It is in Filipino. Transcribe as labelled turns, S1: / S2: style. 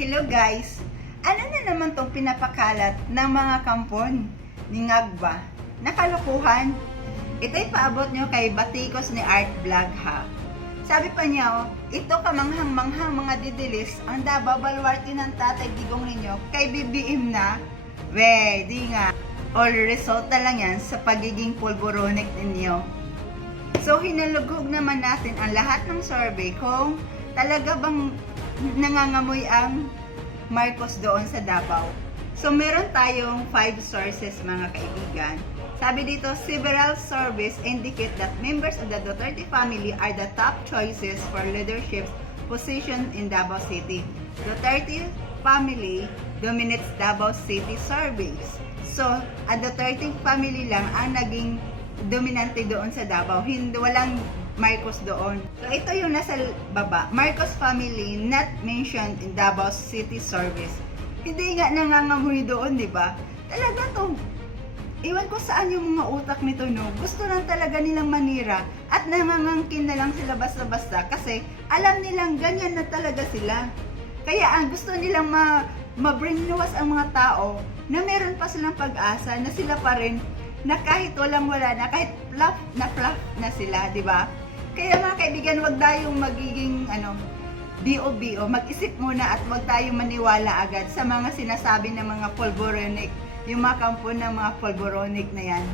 S1: Hello guys! Ano na naman tong pinapakalat ng mga kampon ni Ngagba? Nakalukuhan? Ito'y paabot nyo kay Batikos ni Art Vlog ha. Sabi pa niya, oh, ito kamanghang-manghang mga didilis ang dababalwarte ng tatay digong ninyo kay BBM na. We, di nga. All result na lang yan sa pagiging pulboronic ninyo. So, hinalugog naman natin ang lahat ng survey kung talaga bang nangangamoy ang Marcos doon sa Davao. So, meron tayong five sources mga kaibigan. Sabi dito, several surveys indicate that members of the Duterte family are the top choices for leadership position in Davao City. Duterte family dominates Davao City surveys. So, ang Duterte family lang ang naging dominante doon sa Davao. Hindi, walang Marcos doon. So, ito yung nasa baba. Marcos family not mentioned in Davao City Service. Hindi nga nangangamoy doon, di ba? Talaga to. Iwan ko saan yung mga utak nito, no? Gusto lang talaga nilang manira at nangangangkin na lang sila basta-basta kasi alam nilang ganyan na talaga sila. Kaya ang gusto nilang ma ma-brainwash ang mga tao na meron pa silang pag-asa na sila pa rin na kahit walang wala na, kahit fluff na fluff na sila, di ba? Kaya mga kaibigan, wag tayong magiging ano, BO-BO, mag-isip muna at wag tayong maniwala agad sa mga sinasabi ng mga polboronic, yung mga kampo ng mga polboronic na yan.